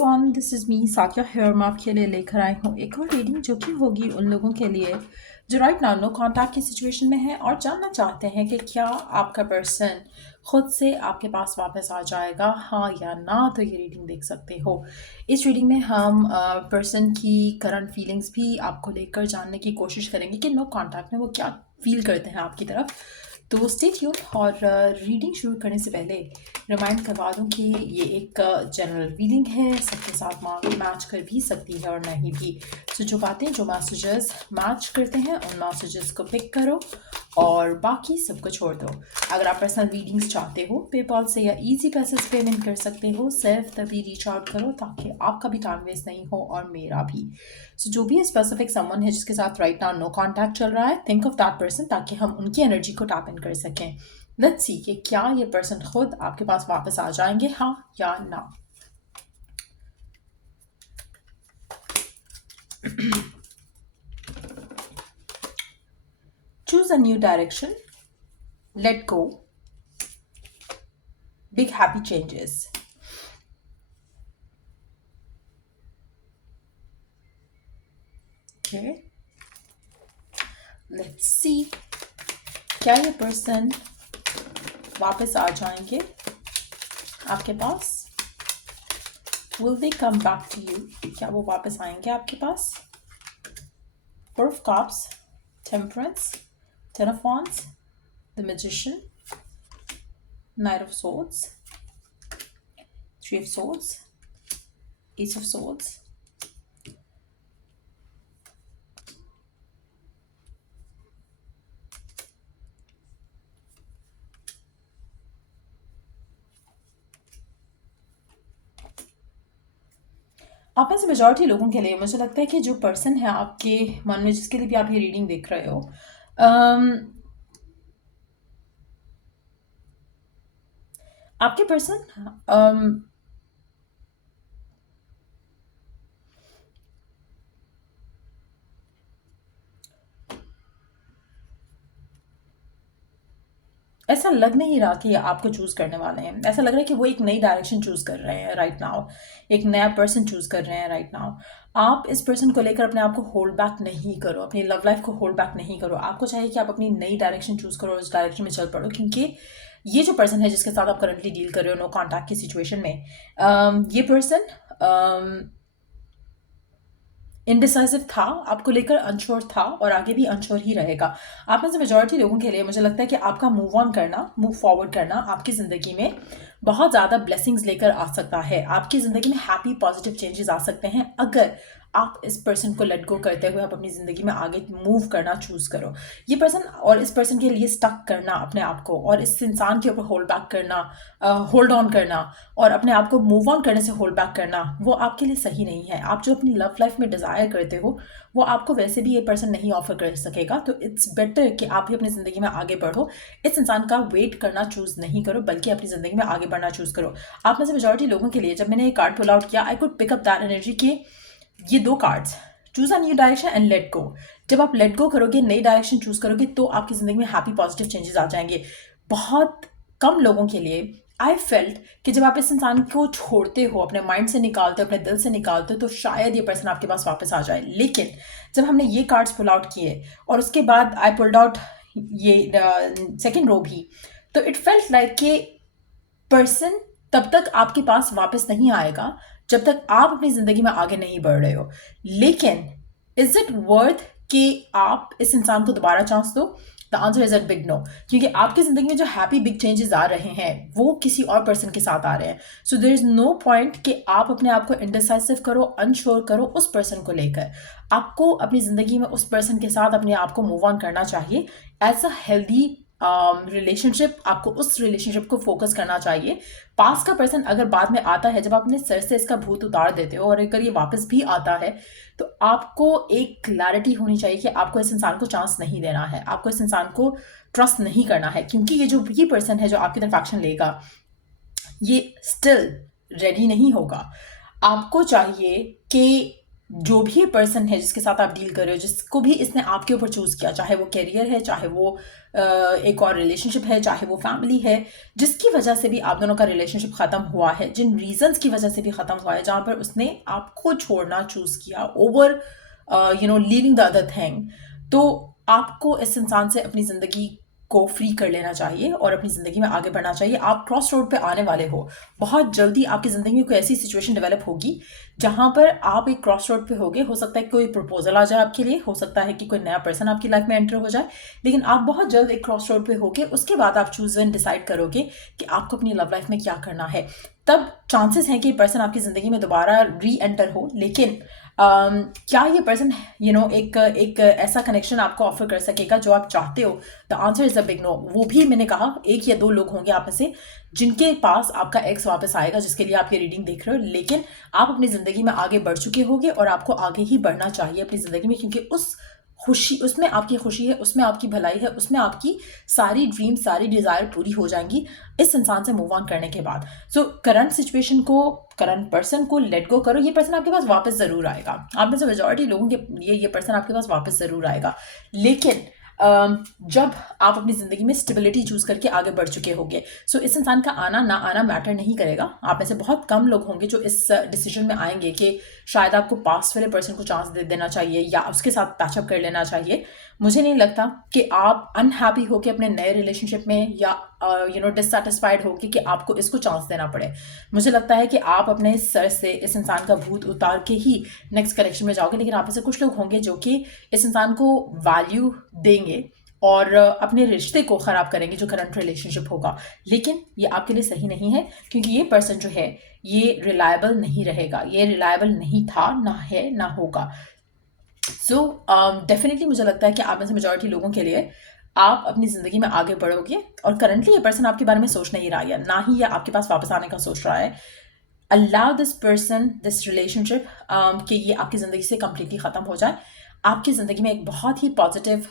Everyone, this is me Sakiya here. मैं आपके लिए लेकर आई हूँ एक और रीडिंग जो कि होगी उन लोगों के लिए जो राइट नाउ नो कॉन्टैक्ट की सिचुएशन में है और जानना चाहते हैं कि क्या आपका पर्सन खुद से आपके पास वापस आ जाएगा, हाँ या ना। तो ये रीडिंग देख सकते हो। इस रीडिंग में हम पर्सन की करंट फीलिंग्स भी आपको लेकर जानने की कोशिश करेंगे कि नो कॉन्टैक्ट में वो क्या फील करते हैं आपकी तरफ। तो स्टे ट्यून। और रीडिंग शुरू करने से पहले रिमाइंड करवा दूं कि ये एक जनरल रीडिंग है, सबके साथ मैच कर भी सकती है और नहीं भी। तो जो बातें जो मैसेजेस मैच करते हैं उन मैसेजेस को पिक करो और बाकी सबको छोड़ दो। अगर आप पर्सनल रीडिंग्स चाहते हो पेपॉल से या इजी पैसे से पेमेंट कर सकते हो। सिर्फ तभी रीच आउट करो ताकि आपका भी टाइम वेस्ट नहीं हो और मेरा भी। सो जो भी स्पेसिफिक समवन है जिसके साथ राइट नाउ नो कॉन्टैक्ट चल रहा है, थिंक ऑफ दैट पर्सन ताकि हम उनकी एनर्जी को टैप इन कर सकें। लेट्स सी कि क्या ये पर्सन खुद आपके पास वापस आ जाएंगे, हाँ या ना। Choose a new direction, let go, big happy changes. Okay, let's see क्या ये पर्सन वापस आ जाएंगे आपके पास। Will they come back to you? क्या वो वापस आएंगे आपके पास? Four of Cups, Temperance, Ten of Wands, the Magician, Knight of Swords, Three of Swords, Ace of Swords, आप में से मेजॉरिटी लोगों के लिए मुझे लगता है कि जो पर्सन है आपके मन में जिसके लिए भी आप ये रीडिंग देख रहे हो, आपके पर्सन ऐसा लग नहीं रहा कि आपको चूज करने वाले हैं। ऐसा लग रहा है कि वो एक नई डायरेक्शन चूज कर रहे हैं राइट नाउ, एक नया पर्सन चूज कर रहे हैं राइट नाउ। आप इस पर्सन को लेकर अपने आप को होल्ड बैक नहीं करो, अपनी लव लाइफ को होल्ड बैक नहीं करो। आपको चाहिए कि आप अपनी नई डायरेक्शन चूज करो और उस डायरेक्शन में चल पड़ो, क्योंकि ये जो पर्सन है जिसके साथ आप करंटली डील कर रहे हो नो कॉन्टैक्ट की सिचुएशन में, ये पर्सन इनडिसाइसिव था, आपको लेकर अनश्योर था और आगे भी अनश्योर ही रहेगा। आप में से मेजॉरिटी लोगों के लिए मुझे लगता है कि आपका मूव ऑन करना, मूव फॉरवर्ड करना आपकी ज़िंदगी में बहुत ज़्यादा ब्लेसिंग्स लेकर आ सकता है। आपकी ज़िंदगी में हैप्पी पॉजिटिव चेंजेस आ सकते हैं अगर आप इस पर्सन को लेट गो करते हुए आप अपनी ज़िंदगी में आगे मूव करना चूज़ करो। ये पर्सन और इस पर्सन के लिए स्टक करना अपने आप को और इस इंसान के ऊपर होल्ड बैक करना, होल्ड ऑन करना और अपने आप को मूव ऑन करने से होल्ड बैक करना, वो आपके लिए सही नहीं है। आप जो अपनी लव लाइफ में डिज़ायर करते हो वो आपको वैसे भी ये पर्सन नहीं ऑफर कर सकेगा। तो इट्स बेटर कि आप भी अपनी ज़िंदगी में आगे बढ़ो। इस इंसान का वेट करना चूज़ नहीं करो बल्कि अपनी ज़िंदगी में आगे बढ़ना चूज़ करो। आप में से मेजॉरिटी लोगों के लिए जब मैंने ये कार्ड पुल आउट किया, I could pick up that energy कि ये दो cards, choose a new direction and let go. जब आप लेट गो करोगे, नई डायरेक्शन चूज करोगे, तो आपकी जिंदगी में हैप्पी पॉजिटिव चेंजेस आ जाएंगे। बहुत कम लोगों के लिए आई फेल्ट कि जब आप इस इंसान को छोड़ते हो, अपने माइंड से निकालते हो, अपने दिल से निकालते हो, तो शायद ये पर्सन आपके पास वापस आ जाए। लेकिन जब हमने ये कार्ड्स पुल आउट किए और उसके बाद आई पुल्ड आउट ये सेकेंड रो भी, तो इट फेल्ट लाइक कि पर्सन तब तक आपके पास वापस नहीं आएगा जब तक आप अपनी जिंदगी में आगे नहीं बढ़ रहे हो। लेकिन इज इट वर्थ कि आप इस इंसान को दोबारा चांस दो? The answer is a big no, क्योंकि आपकी जिंदगी में जो हैप्पी बिग चेंजेस आ रहे हैं वो किसी और पर्सन के साथ आ रहे हैं। So there is no point कि आप अपने आप को इंडिसाइसिव करो, अनश्योर करो उस पर्सन को लेकर। आपको अपनी जिंदगी में उस पर्सन के साथ अपने आप को मूव ऑन करना चाहिए। एज अ हेल्दी रिलेशनशिप आपको उस रिलेशनशिप को फोकस करना चाहिए। पास का पर्सन अगर बाद में आता है, जब आप अपने सर से इसका भूत उतार देते हो और अगर ये वापस भी आता है, तो आपको एक क्लैरिटी होनी चाहिए कि आपको इस इंसान को चांस नहीं देना है, आपको इस इंसान को ट्रस्ट नहीं करना है, क्योंकि ये पर्सन है जो आपकी तरफ एक्शन लेगा, ये स्टिल रेडी नहीं होगा। आपको चाहिए कि जो भी पर्सन है जिसके साथ आप डील कर रहे हो, जिसको भी इसने आपके ऊपर चूज़ किया, चाहे वो करियर है, चाहे वो एक और रिलेशनशिप है, चाहे वो फैमिली है, जिसकी वजह से भी आप दोनों का रिलेशनशिप ख़त्म हुआ है, जिन रीजंस की वजह से भी ख़त्म हुआ है, जहाँ पर उसने आपको छोड़ना चूज़ किया over leaving the other thing, तो आपको इस इंसान से अपनी ज़िंदगी को फ्री कर लेना चाहिए और अपनी ज़िंदगी में आगे बढ़ना चाहिए। आप क्रॉस रोड पे आने वाले हो, बहुत जल्दी आपकी ज़िंदगी में कोई ऐसी सिचुएशन डेवलप होगी जहाँ पर आप एक क्रॉस रोड पे होगे। हो सकता है कोई प्रपोजल आ जाए आपके लिए, हो सकता है कि कोई नया पर्सन आपकी लाइफ में एंटर हो जाए, लेकिन आप बहुत जल्द एक क्रॉस रोड पे होगे। उसके बाद आप चूज एंड डिसाइड करोगे कि आपको अपनी लव लाइफ में क्या करना है। तब चांसेस हैं कि ये पर्सन आपकी ज़िंदगी में दोबारा री एंटर हो, लेकिन क्या ये पर्सन एक ऐसा कनेक्शन आपको ऑफर कर सकेगा जो आप चाहते हो? The answer is a big no. वो भी मैंने कहा 1 या 2 लोग होंगे आप में से जिनके पास आपका एक्स वापस आएगा, जिसके लिए आप ये रीडिंग देख रहे हो, लेकिन आप अपनी ज़िंदगी में आगे बढ़ चुके होगे और आपको आगे ही बढ़ना चाहिए अपनी ज़िंदगी में, क्योंकि उसमें आपकी खुशी है, उसमें आपकी भलाई है, उसमें आपकी सारी ड्रीम, सारी डिज़ायर पूरी हो जाएंगी इस इंसान से मूव ऑन करने के बाद। सो करंट सिचुएशन को, करंट पर्सन को लेट गो करो। ये पर्सन आपके पास वापस ज़रूर आएगा। आप में से मेजॉरिटी लोगों के लिए ये पर्सन आपके पास वापस ज़रूर आएगा, लेकिन जब आप अपनी ज़िंदगी में स्टेबिलिटी चूज़ करके आगे बढ़ चुके होंगे। सो इस इंसान का आना ना आना मैटर नहीं करेगा। आप में से बहुत कम लोग होंगे जो इस डिसीजन में आएंगे कि शायद आपको पास्ट वाले पर्सन को चांस दे देना चाहिए या उसके साथ पैचअप कर लेना चाहिए। मुझे नहीं लगता कि आप अनहैप्पी हो के अपने नए रिलेशनशिप में या डिससेटिस्फाइड हो कि आपको इसको चांस देना पड़े। मुझे लगता है कि आप अपने सर से इस इंसान का भूत उतार के ही नेक्स्ट कनेक्शन में जाओगे, लेकिन आप में से कुछ लोग होंगे जो कि इस इंसान को वैल्यू देंगे और अपने रिश्ते को ख़राब करेंगे जो करंट रिलेशनशिप होगा। लेकिन ये आपके लिए सही नहीं है, क्योंकि ये पर्सन जो है ये रिलायबल नहीं रहेगा, ये रिलायबल नहीं था, ना है, ना होगा। सो डेफिनेटली मुझे लगता है कि आप में से मेजॉरिटी लोगों के लिए आप अपनी ज़िंदगी में आगे बढ़ोगे और करंटली ये पर्सन आपके बारे में सोच नहीं रहा है, ना ही ये आपके पास वापस आने का सोच रहा है। Allow this person, this relationship कि ये आपकी ज़िंदगी से कम्प्लीटली ख़त्म हो जाए। आपकी ज़िंदगी में एक बहुत ही पॉजिटिव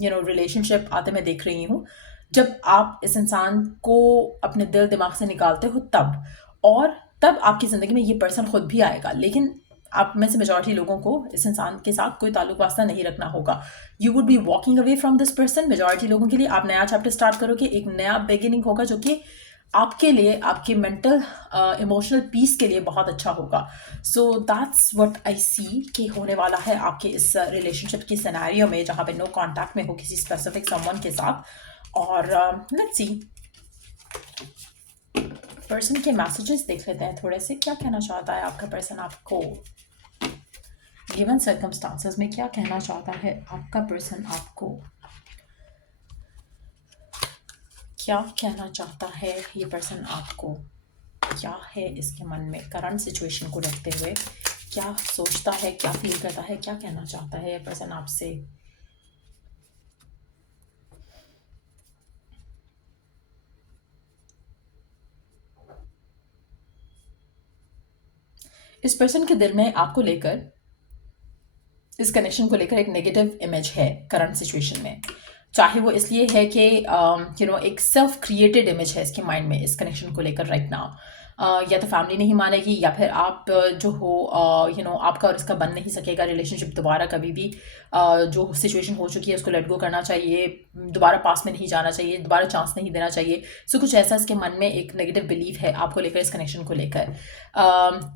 रिलेशनशिप आते मैं देख रही हूँ, जब आप इस इंसान को अपने दिल दिमाग से निकालते हो तब आपकी ज़िंदगी में ये पर्सन खुद भी आएगा। लेकिन आप में से मेजॉरिटी लोगों को इस इंसान के साथ कोई ताल्लुक वास्ता नहीं रखना होगा। You would be walking away from this person. Majority लोगों के लिए आप नया चैप्टर स्टार्ट करोगे, एक नया बिगिनिंग होगा जो कि आपके लिए, आपके मेंटल इमोशनल पीस के लिए बहुत अच्छा होगा। सो दैट्स व्हाट आई सी कि होने वाला है आपके इस रिलेशनशिप के सिनेरियो में, जहाँ पे नो कांटेक्ट में हो किसी स्पेसिफिक समवन के साथ। और लेट्स सी पर्सन के मैसेजेस देख लेते हैं थोड़े से। क्या कहना चाहता है आपका पर्सन आपको गिवन सर्कमस्टांसेस में? क्या कहना चाहता है आपका पर्सन आपको? क्या कहना चाहता है ये पर्सन आपको? क्या है इसके मन में करंट सिचुएशन को देखते हुए? क्या सोचता है, क्या फील करता है, क्या कहना चाहता है ये पर्सन आपसे? इस पर्सन के दिल में आपको लेकर, इस कनेक्शन को लेकर एक नेगेटिव इमेज है करंट सिचुएशन में। चाहे वो इसलिए है कि एक सेल्फ क्रिएटेड इमेज है इसके माइंड में इस कनेक्शन को लेकर राइट नाउ। या तो फैमिली नहीं मानेगी, या फिर आप जो हो आपका और इसका बन नहीं सकेगा रिलेशनशिप दोबारा कभी भी। जो सिचुएशन हो चुकी है उसको लेट गो करना चाहिए, दोबारा पास में नहीं जाना चाहिए, दोबारा चांस नहीं देना चाहिए। सो कुछ ऐसा इसके मन में एक नेगेटिव बिलीफ है आपको लेकर, इस कनेक्शन को लेकर।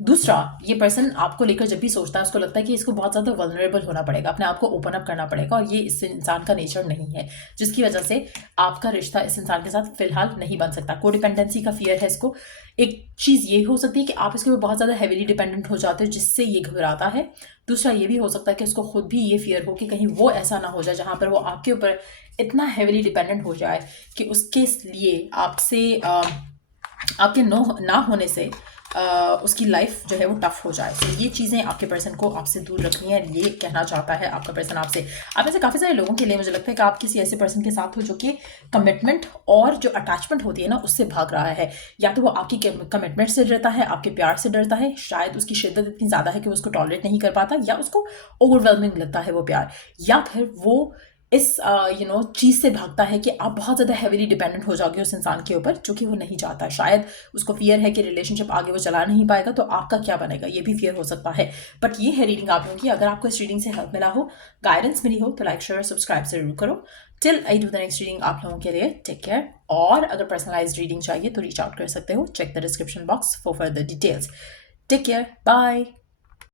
दूसरा, ये पर्सन आपको लेकर जब भी सोचता है उसको लगता है कि इसको बहुत ज़्यादा वल्नरेबल होना पड़ेगा, अपने आप को ओपन अप करना पड़ेगा, और ये इस इंसान का नेचर नहीं है, जिसकी वजह से आपका रिश्ता इस इंसान के साथ फिलहाल नहीं बन सकता। कोडिपेंडेंसी का फियर है इसको। एक चीज़ ये हो सकती है कि आप इसके ऊपर बहुत ज़्यादा हैवीली डिपेंडेंट हो जाते हो, जिससे ये घबराता है। दूसरा ये भी हो सकता है कि उसको खुद भी ये फियर हो कि कहीं वो ऐसा ना हो जाए जहाँ पर वो आपके ऊपर इतना हैवीली डिपेंडेंट हो जाए कि उसके लिए आपसे आपके ना होने से उसकी लाइफ जो है वो टफ हो जाए। तो ये चीज़ें आपके पर्सन को आपसे दूर रखनी है, ये कहना चाहता है आपका पर्सन आपसे। आप ऐसे काफ़ी सारे लोगों के लिए मुझे लगता है कि आप किसी ऐसे पर्सन के साथ हो जो कि कमिटमेंट और जो अटैचमेंट होती है ना उससे भाग रहा है। या तो वो आपकी कमिटमेंट से डरता है, आपके प्यार से डरता है, शायद उसकी शिद्दत इतनी ज़्यादा है कि वो उसको टॉलरेट नहीं कर पाता, या उसको ओवरवेलमिंग लगता है वो प्यार, या फिर वो इस चीज़ से भागता है कि आप बहुत ज़्यादा हेविली डिपेंडेंट हो जाओगे उस इंसान के ऊपर, जो कि वो नहीं चाहता। शायद उसको फियर है कि रिलेशनशिप आगे वो चला नहीं पाएगा, तो आपका क्या बनेगा, ये भी फियर हो सकता है। बट ये है रीडिंग आप लोगों की। अगर आपको इस रीडिंग से हेल्प मिला हो, गाइडेंस मिली हो, तो लाइक शेयर सब्सक्राइब जरूर करो। Till I do the next reading, आप लोगों के लिए टेक केयर। और अगर पर्सनलाइज्ड रीडिंग चाहिए तो रीच आउट कर सकते हो। Check the description box for further details. Take care, bye.